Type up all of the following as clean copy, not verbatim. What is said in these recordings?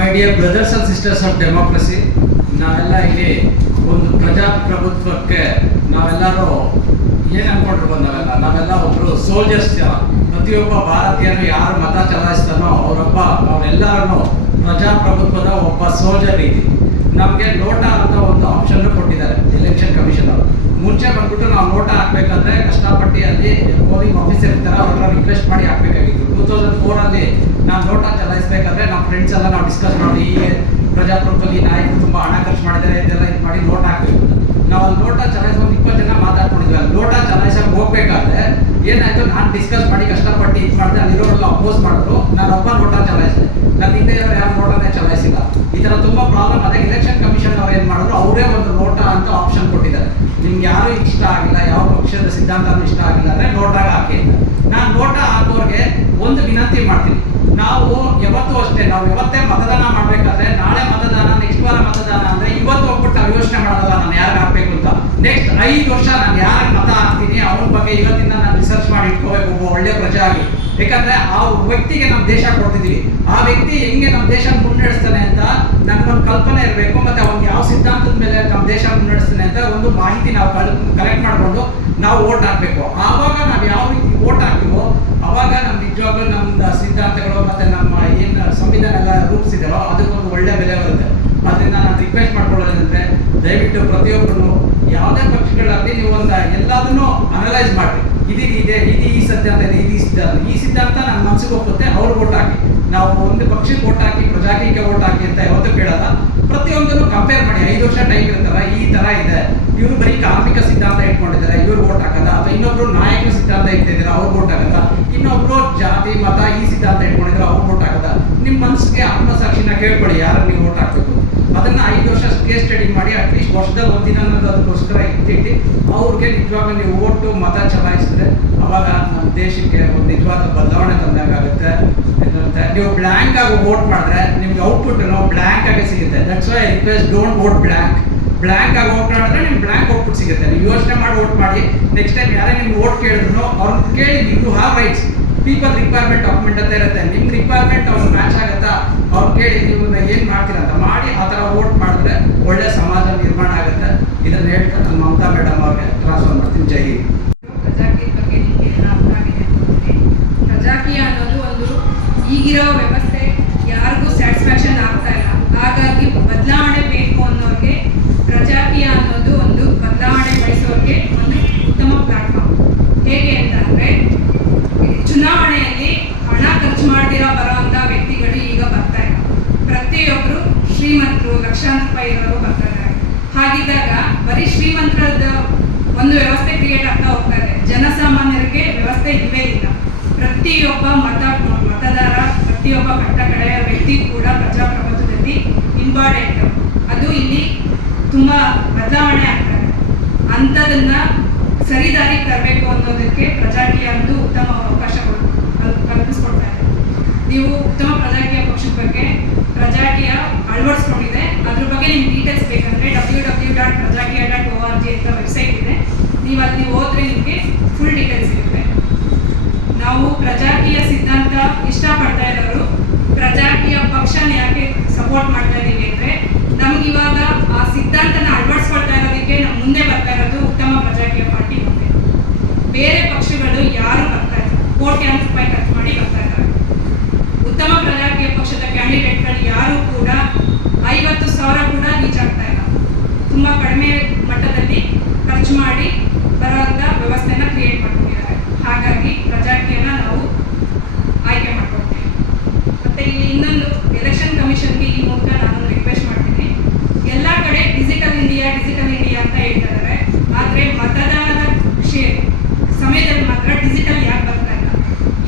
My dear brothers and sisters of democracy, ನಾವೆಲ್ಲ ಇಲ್ಲಿ ಒಂದು ಪ್ರಜಾಪ್ರಭುತ್ವಕ್ಕೆ ನಾವೆಲ್ಲರೂ ಏನು ಅನ್ಕೊಂಡಿರ್ಬೋದು, ನಾವೆಲ್ಲ ಒಬ್ಬರು ಸೋಲ್ಜರ್ಸ್. ಪ್ರತಿಯೊಬ್ಬ ಭಾರತೀಯನು ಯಾರು ಮತ ಚಲಾಯಿಸ್ತಾನೋ ಅವರೆಲ್ಲರೂ ಪ್ರಜಾಪ್ರಭುತ್ವದ ಒಬ್ಬ ಸೋಲ್ಜರ್ ರೀತಿ. ನಮಗೆ ನೋಟ ಅಂತ ಒಂದು ಆಪ್ಷನ್ ಕೊಟ್ಟಿದ್ದಾರೆ ಎಲೆಕ್ಷನ್ ಕಮಿಷನ್ ಅವರು. ಮುಂಚೆ ಬಂದ್ಬಿಟ್ಟು ನಾವು ನೋಟ ಹಾಕ್ಬೇಕಾದ್ರೆ ಕಷ್ಟಪಟ್ಟು ಅಲ್ಲಿ ಪೋಲಿಂಗ್ ಆಫೀಸರ್ ಇರ್ತಾರೆ, ಅವ್ರನ್ನ ರಿಕ್ವೆಸ್ಟ್ ಮಾಡಿ ಹಾಕ್ಬೇಕಾಗಿತ್ತು. 2004 ನಾನು ನೋಟ ಚಲಾಯಿಸಬೇಕಾದ್ರೆ ನಮ್ಮ ಫ್ರೆಂಡ್ಸ್ ಎಲ್ಲ ನಾವು ಡಿಸ್ಕಸ್ ಮಾಡಿ ಈ ಪ್ರಜಾಪ್ರಭುತ್ವದಲ್ಲಿ ನಾಯಕರು ತುಂಬ ಹಣ ಖರ್ಚು ಮಾಡಿದ್ದಾರೆ, ಇದೆಲ್ಲ ಇದು ಮಾಡಿ ನೋಟ್ ಹಾಕಬೇಕು. ನಾವು ಅಲ್ಲಿ ನೋಟ ಚಲಾಯಿಸೋ 20 ಜನ ಮಾತಾಡ್ಕೊಂಡಿದ್ವಿ. ಅಲ್ಲಿ ನೋಟ ಚಲಾಯಿಸೋಕೆ ಹೋಗ್ಬೇಕಾದ್ರೆ ಏನಾಯ್ತು, ನಾನು ಡಿಸ್ಕಸ್ ಮಾಡಿ ಕಷ್ಟಪಟ್ಟು ಇದು ಮಾಡಿದೆ, ಅಲ್ಲಿರೋರೆಲ್ಲ ಅಪೋಸ್ ಮಾಡಿದ್ರು. ನಾನು ಒಬ್ಬ ನೋಟ ಚಲಾಯಿಸಿದೆ, ನನ್ನ ಹಿಂದೆ ಯಾರು ನೋಟನೇ ಚಲಾಯಿಸಿಲ್ಲ. ಈ ಥರ ತುಂಬ ಪ್ರಾಬ್ಲಮ್. ಅದೇ ಎಲೆಕ್ಷನ್ ಕಮಿಷನ್ ಅವ್ರು ಏನು ಮಾಡಿದ್ರು, ಅವರೇ ಒಂದು ನೋಟ ಅಂತ ಆಪ್ಷನ್ ಕೊಟ್ಟಿದ್ದಾರೆ. ನಿಮ್ಗೆ ಯಾರು ಇಷ್ಟ ಆಗಿಲ್ಲ, ಯಾವ ಪಕ್ಷದ ಸಿದ್ಧಾಂತನೂ ಇಷ್ಟ ಆಗಿಲ್ಲ ಅಂದರೆ ನೋಟಾಗ ಹಾಕಿ ಅಂತ. ನಾನು ನೋಟ ಹಾಕೋರಿಗೆ ಒಂದು ವಿನಂತಿ ಮಾಡ್ತೀನಿ, ನಾವು ಯಾವತ್ತೂ ಅಷ್ಟೇ, ನಾವು ಯಾವತ್ತೇ ಮತದಾನ ಮಾಡಬೇಕಾದ್ರೆ ನಾಳೆ ಮತದಾನ, ನೆಕ್ಸ್ಟ್ ವಾರ ಮತದಾನ ಅಂದರೆ ಇವತ್ತು ಹೋಗ್ಬಿಟ್ಟು ನಾವು ಯೋಚನೆ ಮಾಡೋದಲ್ಲ ನಾನು ಯಾರಿಗೆ ಹಾಕಬೇಕು ಅಂತ. ನೆಕ್ಸ್ಟ್ 5 ವರ್ಷ ನಾನು ಯಾರಿಗೆ ಮತ ಹಾಕ್ತೀನಿ ಅವನ ಬಗ್ಗೆ ಇವತ್ತಿಂದ ನಾನು ರಿಸರ್ಚ್ ಮಾಡಿ ಇಟ್ಕೋಬೇಕು, ಒಬ್ಬ ಒಳ್ಳೆ ಪ್ರಜೆ ಆಗಿ. ಯಾಕಂದ್ರೆ ಆ ವ್ಯಕ್ತಿಗೆ ನಮ್ಮ ದೇಶ ಕೊಡ್ತಿದ್ದೀವಿ, ಆ ವ್ಯಕ್ತಿ ಹೆಂಗೆ ನಮ್ಮ ದೇಶ ಮುನ್ನಡೆಸ್ತಾನೆ ಅಂತ ನನ್ಗೊಂದು ಕಲ್ಪನೆ ಇರಬೇಕು. ಮತ್ತೆ ಅವ್ನು ಯಾವ ಸಿದ್ಧಾಂತದ ಮೇಲೆ ನಮ್ಮ ದೇಶ ಮುನ್ನಡೆಸ್ತಾನೆ ಅಂತ ಒಂದು ಮಾಹಿತಿ ನಾವು ಕಲೆಕ್ಟ್ ಮಾಡಿಕೊಂಡು ನಾವು ವೋಟ್ ಹಾಕಬೇಕು. ಆವಾಗ ನಾವು ಯಾವ ರೀತಿ ವೋಟ್ ಹಾಕ್ತೀವೋ ಅವಾಗ ನಮ್ಮ ನಿಜವಾಗ್ಲೂ ನಮ್ಮ ಸಿದ್ಧಾಂತಗಳು ಮತ್ತು ನಮ್ಮ ಏನು ಸಂವಿಧಾನ ಎಲ್ಲ ರೂಪಿಸಿದೆಯೋ ಅದಕ್ಕೊಂದು ಒಳ್ಳೆ ಬೆಲೆ ಬರುತ್ತೆ. ಅದರಿಂದ ನಾನು ರಿಕ್ವೆಸ್ಟ್ ಮಾಡ್ಕೊಳ್ಳೋದಂದ್ರೆ ದಯವಿಟ್ಟು ಪ್ರತಿಯೊಬ್ಬರು ಯಾವುದೇ ಪಕ್ಷಗಳಾಗಲಿ ನೀವು ಒಂದು ಎಲ್ಲದನ್ನೂ ಅನಲೈಸ್ ಮಾಡಿ. ಇದು ಈ ಸಿದ್ಧಾಂತ ಇದೆ, ಈ ಸಿದ್ಧಾಂತ ನನ್ನ ಮನಸ್ಸಿಗೆ ಒಪ್ಪುತ್ತೆ, ಅವ್ರು ವೋಟ್ ಹಾಕಿ. ನಾವು ಒಂದು ಪಕ್ಷಕ್ಕೆ ವೋಟ್ ಹಾಕಿ ಪ್ರಜಾಕೀಯಕ್ಕೆ ವೋಟ್ ಹಾಕಿ ಅಂತ ಯಾವತ್ತೂ ಕೇಳಲ್ಲ. ಪ್ರತಿಯೊಂದನ್ನು ಕಂಪೇರ್ ಮಾಡಿ. 5 ವರ್ಷ ಟೈಮ್ ಇರುತ್ತಲ್ಲ, ಈ ಥರ ಇದೆ, ಇವರು ಬರೀ ಕಾರ್ಮಿಕ ಸಿದ್ಧಾಂತ ಇಟ್ಕೊಂಡಿದ್ದಾರೆ, ಇವ್ರು ವೋಟ್ ಹಾಕಲ್ಲ. ಅಥವಾ ಇನ್ನೊಬ್ರು ನಾಯಕರ ಸಿದ್ಧಾಂತ ಇಟ್ಟಿದ್ದಾರೆ, ಅವ್ರು ವೋಟ್ ಹಾಕಲ್ಲ. ಇನ್ನೊಬ್ರು ಜಾತಿ ಮತ ಈ ಸಿದ್ಧಾಂತ ಇಟ್ಕೊಂಡಿದ್ರೆ ಅವ್ರು ವೋಟ್ ಹಾಕಲ್ಲ. ನಿಮ್ಮ ಮನಸ್ಸಿಗೆ ಆತ್ಮಸಾಕ್ಷಿನ ಕೇಳ್ಕೊಳ್ಳಿ ಯಾರು ನೀವು ವೋಟ್ ಹಾಕಬೇಕು. ಅದನ್ನ 5 ವರ್ಷ ಕೇಸ್ ಸ್ಟಡಿ ಮಾಡಿ, ಅಟ್ಲೀಸ್ಟ್ ವರ್ಷದಲ್ಲಿ ಒಂದಿನ ಅನ್ನೋದು ಅದಕ್ಕೋಸ್ಕರ ಇಟ್ಟಿಟ್ಟು ಅವ್ರಿಗೆ ನಿಜವಾಗ್ಲೂ ನೀವು ಓಟು ಮತ ಚಲಾಯಿಸಿದ್ರೆ ಅವಾಗ ನಮ್ಮ ದೇಶಕ್ಕೆ ಒಂದು ನಿಜವಾದ ಬದಲಾವಣೆ ತಂದಾಗುತ್ತೆ. ನೀವು ಬ್ಲ್ಯಾಂಕ್ ಆಗಿ ವೋಟ್ ಮಾಡಿದ್ರೆ ನಿಮ್ಗೆ ಔಟ್ಪುಟ್ ಬ್ಲ್ಯಾಂಕ್ ಆಗಿ ಸಿಗುತ್ತೆ. That's why I request don't vote blank. Blank ಆಗಿ ವೋಟ್ ಮಾಡಿದ್ರೆ ನಿಮ್ಗೆ ಬ್ಲ್ಯಾಂಕ್ ಔಟ್ಪುಟ್ ಸಿಗುತ್ತೆ. ನೀವು ಯೋಚನೆ ಮಾಡಿ ವೋಟ್ ಮಾಡಿ. ನೆಕ್ಸ್ಟ್ ಟೈಮ್ ಯಾರೇ ನಿಮ್ಗೆ ವೋಟ್ ಕೇಳಿದ್ರು ಅವ್ರನ್ನ ಕೇಳಿ, you have rights. People requirement document ಅಂತ ಇರುತ್ತೆ, ನಿಮ್ಮ ರಿಕ್ವೈರ್ಮೆಂಟ್ ಅವ್ರು ಮ್ಯಾಚ್ ಆಗುತ್ತಾ ಅವ್ರು ಕೇಳಿ ನೀವು ಏನು ಮಾಡ್ತೀರಾ ಅಂತ ಮಾಡಿ ಆ ಥರ ವೋಟ್ ಮಾಡಿದ್ರೆ ಒಳ್ಳೆ ಸಮಾಜ ನಿರ್ಮಾಣ ಆಗುತ್ತೆ. ಇದನ್ನು ಹೇಳ್ತಾ ನಾನು ಮಮತಾ ಮೇಡಮ್ ಅವ್ರಿಗೆ ಟ್ರಾನ್ಸ್ಫರ್ ಮಾಡ್ತೀನಿ. ಜೈ ಹಿಂದ್. ಪ್ರಜಾಕೀಯದ ಬಗ್ಗೆ ನಿಮಗೆ ಎಲ್ಲ ಅರ್ಥ ಆಗಿದೆ ಅಂತಂದರೆ, ಪ್ರಜಾಕೀಯ ಅನ್ನೋದು ಒಂದು ಈಗಿರೋ ವ್ಯವಸ್ಥೆ ಯಾರಿಗೂ ಸ್ಯಾಟಿಸ್ಫ್ಯಾಕ್ಷನ್ ಆಗ್ತಾ ಇಲ್ಲ. ಹಾಗಾಗಿ ಬದಲಾವಣೆ ಬೇಕು ಅನ್ನೋರಿಗೆ ಪ್ರಜಾಕೀಯ ಅನ್ನೋದು ಒಂದು ಬದಲಾವಣೆ ಬಯಸೋರಿಗೆ ಒಂದು ಉತ್ತಮ ಪ್ಲಾಟ್ಫಾರ್ಮ್. ಹೇಗೆ ಅಂತ ಅಂದರೆ, ಚುನಾವಣೆಯಲ್ಲಿ ಹಣ ಖರ್ಚು ಮಾಡ್ದಿರೋ ಬರೋವಂಥ ವ್ಯಕ್ತಿಗಳು ಈಗ ಬರ್ತಾ ಇಲ್ಲ. ಪ್ರತಿಯೊಬ್ಬರು ಶ್ರೀಮಂತರು, ಲಕ್ಷಾಂತರ ರೂಪಾಯಿ ಇರೋರು ಬರ್ತಾ ಇದ್ದಾರೆ. ಹಾಗಿದ್ದಾಗ ಬರೀ ಶ್ರೀಮಂತರದ ಒಂದು ವ್ಯವಸ್ಥೆ ಕ್ರಿಯೇಟ್ ಆಗ್ತಾ ಹೋಗ್ತಾ ಇದೆ. ಜನಸಾಮಾನ್ಯರಿಗೆ ವ್ಯವಸ್ಥೆ ಇಲ್ಲವೇ ಇಲ್ಲ. ಪ್ರತಿಯೊಬ್ಬ ಮತದಾರ, ಪ್ರತಿಯೊಬ್ಬ ಕಟ್ಟಕಡೆಯ ವ್ಯಕ್ತಿ ಕೂಡ ಪ್ರಜಾಪ್ರಭುತ್ವದಲ್ಲಿ ಇಂಪಾರ್ಟೆಂಟ್. ಅದು ಇಲ್ಲಿ ತುಂಬ ಬದಲಾವಣೆ ಆಗ್ತದೆ. ಅಂಥದನ್ನ ಸರಿದಾರಿಗೆ ತರಬೇಕು ಅನ್ನೋದಕ್ಕೆ ಪ್ರಜಾಕೀಯ ಒಂದು ಉತ್ತಮ ಅವಕಾಶಗಳು ಕಲ್ಪಿಸ್ಕೊಡ್ತಾ ಇದೆ. ನೀವು ಉತ್ತಮ ಪ್ರಜಾಕೀಯ ಪಕ್ಷದ ಬಗ್ಗೆ ಪ್ರಜಾಕೀಯ ಅಳವಡಿಸ್ಕೊಂಡಿದೆ. ಅದ್ರ ಬಗ್ಗೆ ನಿಮ್ಗೆ ಡೀಟೇಲ್ಸ್ ಬೇಕಂದರೆ www.prajakiya.org ಅಂತ ವೆಬ್ಸೈಟ್ ಇದೆ. ನೀವು ಅಲ್ಲಿ ಹೋದ್ರೆ ನಿಮಗೆ ಫುಲ್ ಡೀಟೇಲ್ಸ್ ಇರುತ್ತೆ. ನಾವು ಪ್ರಜಾಕೀಯ ಸಿದ್ಧಾಂತ ಇಷ್ಟಪಡ್ತಾ ಇರೋರು ಪ್ರಜಾಕೀಯ ಪಕ್ಷನ ಯಾಕೆ ಸಪೋರ್ಟ್ ಮಾಡ್ತಾ ಇದ್ದೀವಿ ಅಂದರೆ, ನಮಗಿವಾಗ ಆ ಸಿದ್ಧಾಂತನ ಅಳವಡಿಸ್ಕೊಳ್ತಾ ಇರೋದಕ್ಕೆ ನಮ್ಮ ಮುಂದೆ ಬರ್ತಾ ಇರೋದು ಉತ್ತಮ ಪ್ರಜಾಕೀಯ ಪಾರ್ಟಿ ಮುಂದೆ. ಬೇರೆ ಪಕ್ಷಗಳು ಯಾರು ಬರ್ತಾ ಇಲ್ಲ, ಕೋಟ್ಯಾಂತರ ರೂಪಾಯಿ ಖರ್ಚು ಮಾಡಿ ಬರ್ತಾ ಇದ್ದಾರೆ. ಉತ್ತಮ ಪ್ರಜಾಕೀಯ ಪಕ್ಷದ ಕ್ಯಾಂಡಿಡೇಟ್ಗಳು ಯಾರು ಕೂಡ 50,000 ಕೂಡ ರೀಚ್ ಆಗ್ತಾ ಇಲ್ಲ. ತುಂಬ ಕಡಿಮೆ ಮಟ್ಟದಲ್ಲಿ ಖರ್ಚು ಮಾಡಿ ಬರೋಂಥ ವ್ಯವಸ್ಥೆನ ಕ್ರಿಯೇಟ್ ಮಾಡ್ಕೊಂಡಿದ್ದಾರೆ. ಹಾಗಾಗಿ ಪ್ರಜಾಕೀಯನ ನಾವು ಆಯ್ಕೆ ಮಾಡ್ಕೊಳ್ತೀವಿ. ಮತ್ತು ಇಲ್ಲಿ ಇನ್ನೊಂದು ಎಲೆಕ್ಷನ್ ಕಮಿಷನ್ಗೆ ಈ ಮೂಲಕ ನಾನೊಂದು ರಿಕ್ವೆಸ್ಟ್ ಮಾಡ್ತೀನಿ. ಎಲ್ಲ ಕಡೆ ಡಿಜಿಟಲ್ ಇಂಡಿಯಾ ಅಂತ ಹೇಳ್ತಾ ಇದ್ದಾರೆ, ಆದರೆ ಮತದಾನದ ಸಮಯದಲ್ಲಿ ಮಾತ್ರ ಡಿಜಿಟಲ್ ಯಾಕೆ ಬರ್ತಾ ಇಲ್ಲ?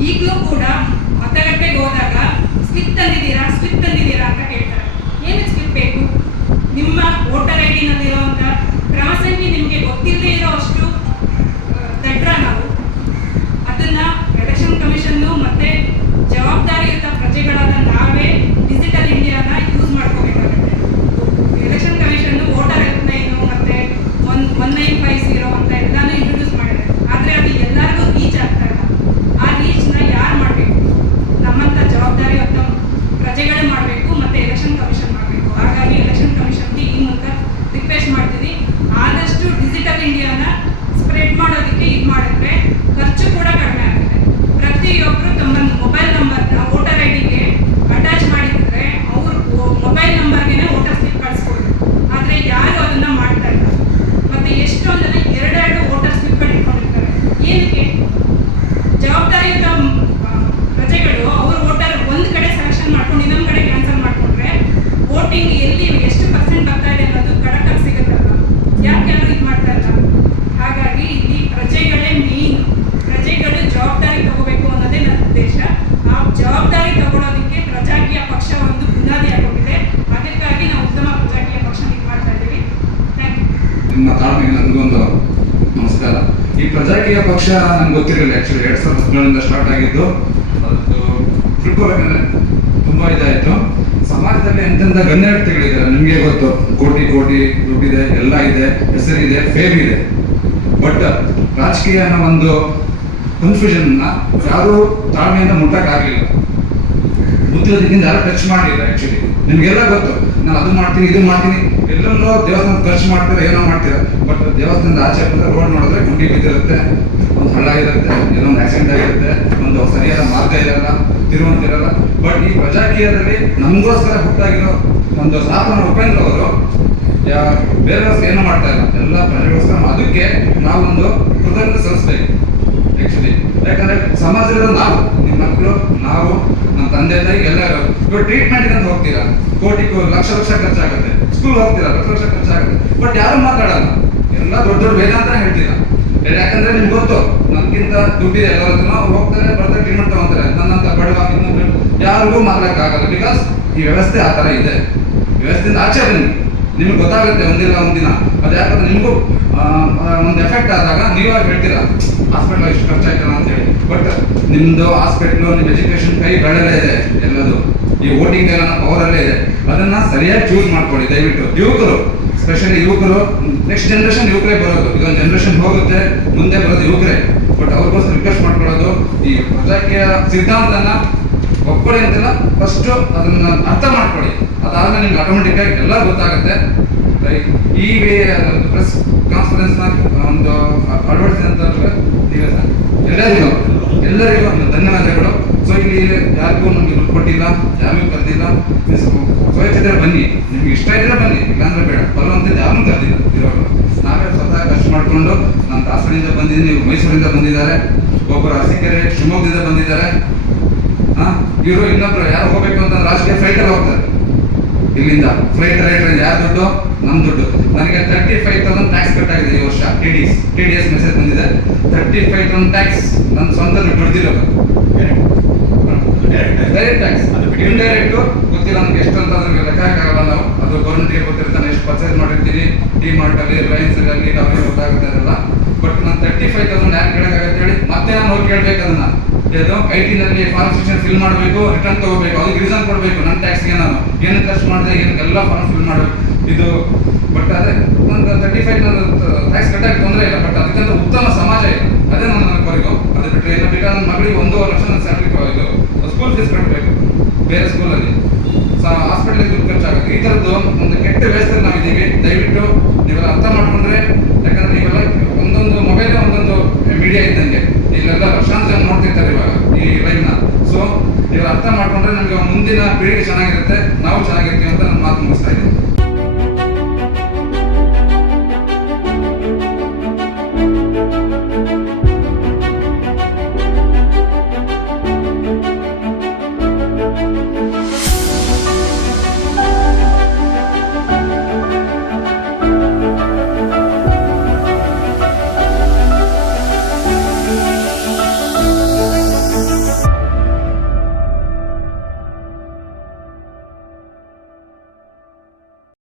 ಈಗಲೂ ಕೂಡ ಮತಗಟ್ಟೆಗೆ ಹೋದಾಗ ಸ್ಲಿಪ್ ತಂದಿದ್ದೀರಾ ಅಂತ ಕೇಳ್ತಾರೆ. ಏನಕ್ಕೆ ಸ್ಲಿಪ್ ಬೇಕು? ನಿಮ್ಮ ವೋಟರ್ ID ನಲ್ಲಿರುವಂಥ ಪ್ರಜಾಕೀಯ ಪಕ್ಷ ನಂಗೆ ಗೊತ್ತಿರಲಿಲ್ಲ. ಆ್ಯಕ್ಚುಲಿ 2017 ಸ್ಟಾರ್ಟ್ ಆಗಿದ್ದು, ಅದು ತಿಳ್ಕೊಬೇಕಂದ್ರೆ ತುಂಬ ಇದಾಯಿತು. ಸಮಾಜದಲ್ಲಿ ಎಂತೆಂಥ ಗಣ್ಯವ್ಯಕ್ತಿಗಳಿದ್ದಾರೆ, ನಿಮಗೆ ಗೊತ್ತು. ಕೋಟಿ ಕೋಟಿ ದುಡ್ಡಿದೆ, ಎಲ್ಲ ಇದೆ, ಹೆಸರಿದೆ, ಫೇಮ್ ಇದೆ. ಬಟ್ ರಾಜಕೀಯ ಅನ್ನೋ ಒಂದು ಕನ್ಫ್ಯೂಷನ್ನ ಯಾರೂ ತಾಳ್ಮೆಯಿಂದ ಮುಟ್ಟಕ್ಕಾಗಲಿಲ್ಲ. ಬುದ್ಧಿವಂತಿಕೆಯಿಂದ ಯಾರು ಟಚ್ ಮಾಡಲಿಲ್ಲ. ಆ್ಯಕ್ಚುಲಿ ನಿಮಗೆಲ್ಲ ಗೊತ್ತು, ನಾನು ಅದು ಮಾಡ್ತೀನಿ ಇದು ಮಾಡ್ತೀನಿ, ಎಲ್ಲೆಲ್ಲೋ ದೇವಸ್ಥಾನ ಖರ್ಚು ಮಾಡ್ತೀರ, ಏನೋ ಮಾಡ್ತೀರ. ಬಟ್ ದೇವಸ್ಥಾನದ ಆಚೆ ಬಂದರೆ ರೋಡ್ ನೋಡಿದ್ರೆ ಗುಂಡಿ ಬಿದ್ದಿರುತ್ತೆ, ಒಂದು ಹಳ್ಳ ಇರುತ್ತೆ, ಏನೋ ಒಂದು ಆಕ್ಸಿಡೆಂಟ್ ಆಗಿರುತ್ತೆ, ಒಂದು ಸರಿಯಾದ ಮಾರ್ಗ ಇರಲ್ಲ, ತಿರುವಂತಿರಲ್ಲ. ಬಟ್ ಈ ಪ್ರಜಾಕೀಯದಲ್ಲಿ ನಮಗೋಸ್ಕರ ಹುಟ್ಟಾಗಿರೋ ಒಂದು ಸ್ಥಾಪನ ಉಪೇಂದ್ರ ಅವರು ಬೇರೆಯವ್ರಿಗೆ ಏನೂ ಮಾಡ್ತಾ ಇಲ್ಲ, ಎಲ್ಲ ಪ್ರಜೆಗೋಸ್ಕರ. ಅದಕ್ಕೆ ನಾವೊಂದು ಕೃತಜ್ಞತೆ ಸಲ್ಲಿಸ್ಬೇಕು ಆ್ಯಕ್ಚುಲಿ. ಯಾಕಂದರೆ ಸಮಾಜದ ನಾವು, ನಿಮ್ಮ ಮಕ್ಕಳು, ನಾವು, ನಮ್ಮ ತಂದೆ ತಾಯಿ ಎಲ್ಲ ಇವಾಗ ಟ್ರೀಟ್ಮೆಂಟ್ಗೆ ಅಂತ ಹೋಗ್ತೀರಾ, ಕೋಟಿ ಲಕ್ಷ ಲಕ್ಷ ಖರ್ಚಾಗುತ್ತೆ. ಸ್ಕೂಲ್ ಹೋಗ್ತೀರಾ, ಲಕ್ಷ ಲಕ್ಷ ಖರ್ಚಾಗುತ್ತೆ. ಬಟ್ ಯಾರು ಮಾತಾಡಲ್ಲ, ಎಲ್ಲ ದೊಡ್ಡ ದೊಡ್ಡ ವೇದಾಂತ ಹೇಳ್ತೀರಾ. ಯಾಕಂದ್ರೆ ನಿಮ್ಗೆ ಗೊತ್ತು, ನಮ್ಗಿಂತ ದುಡ್ಡಿದೆ ಎಲ್ಲರ ಹತ್ರ, ಅವ್ರು ಹೋಗ್ತಾರೆ, ಬರ್ತಾರೆ, ಟ್ರೀಟ್ಮೆಂಟ್ ತಗೊಂತಾರೆ. ನನ್ನಂತ ಬಡವ ಇನ್ನೊಂದು ಯಾರಿಗೂ ಮಾತಾಡೋಕ್ಕಾಗಲ್ಲ. ಬಿಕಾಸ್ ಈ ವ್ಯವಸ್ಥೆ ಆ ಥರ ಇದೆ. ವ್ಯವಸ್ಥೆಯಿಂದ ಆಚೆ ಬನ್ನಿ, ನಿಮ್ಗೆ ಗೊತ್ತಾಗುತ್ತೆ ಒಂದಿಲ್ಲ ಒಂದಿನ. ಅದು ಯಾಕಂದ್ರೆ ನಿಮಗೂ ಒಂದು ಎಫೆಕ್ಟ್ ಆದಾಗ ನೀವಾಗಿ ಹೇಳ್ತೀರಾ ಹಾಸ್ಪಿಟ್ಲ್ ಇಷ್ಟು ಖರ್ಚಾಯ್ತಲ್ಲ ಅಂತೇಳಿ. ಬಟ್ ನಿಮ್ಮದು ಹಾಸ್ಪಿಟ್ಲು, ನಿಮ್ಮ ಎಜುಕೇಷನ್ ಕೈ ಬೆಳೆಯಲ್ಲೇ ಇದೆ ಎಲ್ಲದು. ಈ ವೋಟಿಂಗ್ ಎಲ್ಲ ಪವರಲ್ಲೇ ಇದೆ. ಅದನ್ನು ಸರಿಯಾಗಿ ಚೂಸ್ ಮಾಡ್ಕೊಳ್ಳಿ ದಯವಿಟ್ಟು. ಯುವಕರು, ಸ್ಪೆಷಲಿ ಯುವಕರು, ನೆಕ್ಸ್ಟ್ ಜನ್ರೇಷನ್ ಯುವಕರೇ ಬರೋದು. ಇದೊಂದು ಜನ್ರೇಷನ್ ಹೋಗುತ್ತೆ, ಮುಂದೆ ಬರೋದು ಯುವಕರೇ. ಬಟ್ ಅವ್ರಿಗೋಸ್ಕರ ರಿಕ್ವೆಸ್ಟ್ ಮಾಡ್ಕೊಳ್ಳೋದು, ಈ ಪ್ರಜಾಕೀಯ ಸಿದ್ಧಾಂತನ ಒಪ್ಕೊಳ್ಳಿ ಅಂತೆಲ್ಲ, ಫಸ್ಟು ಅದನ್ನು ಅರ್ಥ ಮಾಡ್ಕೊಳ್ಳಿ. ಅದಾದ್ಮೇಲೆ ನಿಮ್ಗೆ ಆಟೋಮೆಟಿಕ್ಕಾಗಿ ಎಲ್ಲ ಗೊತ್ತಾಗುತ್ತೆ. ಈ ಪ್ರೆಸ್ ಕಾನ್ಫರೆನ್ಸ್ನ ಒಂದು ಅಳವಡಿಸಿದ ಎಲ್ಲರಿಗೂ ಒಂದು ಧನ್ಯವಾದಗಳು. ಸೊ ಇಲ್ಲಿ ಯಾರಿಗೂ ನಮಗೆ ದುಡ್ಡು ಕೊಟ್ಟಿಲ್ಲ, ಯಾರಿಗೂ ಕರೆದಿಲ್ಲ. ಸ್ವಚ್ಛತೆ ಬನ್ನಿ, ನಿಮ್ಗೆ ಇಷ್ಟ ಇದ್ರೆ ಬನ್ನಿ, ಇಲ್ಲಾಂದ್ರೆ ಬೇಡ. ಬರುವಂಥದ್ದು ಯಾರೂ ಕರೆದಿಲ್ಲ ಇರೋರು. ನಾವೇ ಸ್ವತಃ ಖರ್ಚು ಮಾಡಿಕೊಂಡು, ನಾನು ದಾಸವಾಡಿಯಿಂದ ಬಂದಿದ್ದೀನಿ, ಮೈಸೂರಿಂದ ಬಂದಿದ್ದಾರೆ, ಒಬ್ಬರು ಅರಸೀಕೆರೆ ಶಿವಮೊಗ್ಗದಿಂದ ಬಂದಿದ್ದಾರೆ. ಇವರು ಇನ್ನೊಬ್ರು ಯಾರು ಹೋಗ್ಬೇಕು ಅಂತಂದ್ರೆ ರಾಜಕೀಯ ಫ್ಲೈಟಲ್ಲಿ ಹೋಗ್ತಾರೆ. ಇಲ್ಲಿಂದ ಫ್ಲೈಟ್ ರೈಟ್ ಯಾರು ದುಡ್ಡು? ನಮ್ಮ ದುಡ್ಡು. ನನಗೆ 35,000 ಟ್ಯಾಕ್ಸ್ ಕಟ್ಟಾಗಿದೆ ಈ ವರ್ಷ. ಟಿ ಡಿ ಎಸ್ ಮೆಸೇಜ್ ಬಂದಿದೆ. 35,000 ಟ್ಯಾಕ್ಸ್ ನನ್ನ ಸ್ವಂತ ದುಡ್ಡು ದುಡ್ದಿರೋದು. Direct tax. ಇಂಡೈರೆಕ್ಟು ಗೊತ್ತಿಲ್ಲ ನನಗೆ ಎಷ್ಟು ಅಂತ, ಅದ್ರಿಗೆ ಲೆಕ್ಕ ಹಾಕಾಗಲ್ಲ ನಾವು. ಅದು ಗೌರ್ಮೆಂಟ್ಗೆ ಗೊತ್ತಿರ್ತಾನೆ, ಎಷ್ಟು ಪರ್ಚೇಸ್ ಮಾಡಿರ್ತೀವಿ ಡಿ ಮಾರ್ಟಲ್ಲಿ, ರಿಲಯನ್ಸಲ್ಲಿ, ಅವ್ರಿಗೆ ಗೊತ್ತಾಗುತ್ತೆ ಅದೆಲ್ಲ. ಬಟ್ ನಾನು 35,000 ಯಾರು ಕೇಳೋಕ್ಕಾಗತ್ತೆ ಹೇಳಿ? ಮತ್ತೆ ನಾನು ಹೋಗಿ ಕೇಳಬೇಕು ಅದನ್ನು. ಇದು IT-ನಲ್ಲಿ ಫಾರ್ಮ್ ಸೆಕ್ಷನ್ ಫಿಲ್ ಮಾಡಬೇಕು, ರಿಟರ್ನ್ ತಗೋಬೇಕು, ಅದಕ್ಕೆ ರೀಸನ್ ಕೊಡಬೇಕು. ನನ್ನ ಟ್ಯಾಕ್ಸ್ಗೆ ನಾನು ಏನು ಖರ್ಚು ಮಾಡಿದೆ, ಏನಕ್ಕೆಲ್ಲ ಫಾರ್ಮ್ ಫಿಲ್ ಮಾಡಬೇಕು. ಇದು ಬಟ್ ಅದೇ ಒಂದು 35 ಟ್ಯಾಕ್ಸ್ ಕಟ್ಟಾಗಿ ತೊಂದರೆ ಇಲ್ಲ. ಬಟ್ ಅದಕ್ಕಿಂತ ಉತ್ತಮ ಸಮಾಜ ಇದೆ, ಅದೇ ನನ್ನ ಕೊರಿಗೂ. ಅದು ಬಿಟ್ಟರೆ ಏನೋ ಬೇಕಾದ್ರೆ ನನ್ನ ಮಗಳಿಗೆ 1.5 ಲಕ್ಷ ಸ್ಯಾಲ್ರಿ ಇದು ಸ್ಕೂಲ್ ಫೀಸ್ ಕಟ್ಟಬೇಕು ಬೇರೆ ಸ್ಕೂಲಲ್ಲಿ. ಹಾಸ್ಪಿಟ್ಲಿಗೆ ದುಡ್ಡು ಖರ್ಚಾಗುತ್ತೆ. ಈ ಥರದ್ದು ಒಂದು ಕೆಟ್ಟ ವ್ಯವಸ್ಥೆ ನಾವಿದ್ದೀವಿ. ದಯವಿಟ್ಟು ನೀವೆಲ್ಲ ಅರ್ಥ ಮಾಡ್ಕೊಂಡ್ರೆ, ಯಾಕಂದ್ರೆ ನೀವೆಲ್ಲ ಒಂದೊಂದು ಮೊಬೈಲೇ ಒಂದೊಂದು ಮೀಡಿಯಾ ಇದ್ದಂಗೆ. ಇಲ್ಲೆಲ್ಲ ಲಕ್ಷಾಂತರ ಜನ ನೋಡ್ತಿರ್ತಾರೆ ಇವಾಗ ಈ ಲೈವ್ನ. ಸೊ ನೀವೆಲ್ಲ ಅರ್ಥ ಮಾಡ್ಕೊಂಡ್ರೆ ನಮಗೆ ಮುಂದಿನ ಪೀಳಿಗೆ ಚೆನ್ನಾಗಿರುತ್ತೆ, ನಾವು ಚೆನ್ನಾಗಿ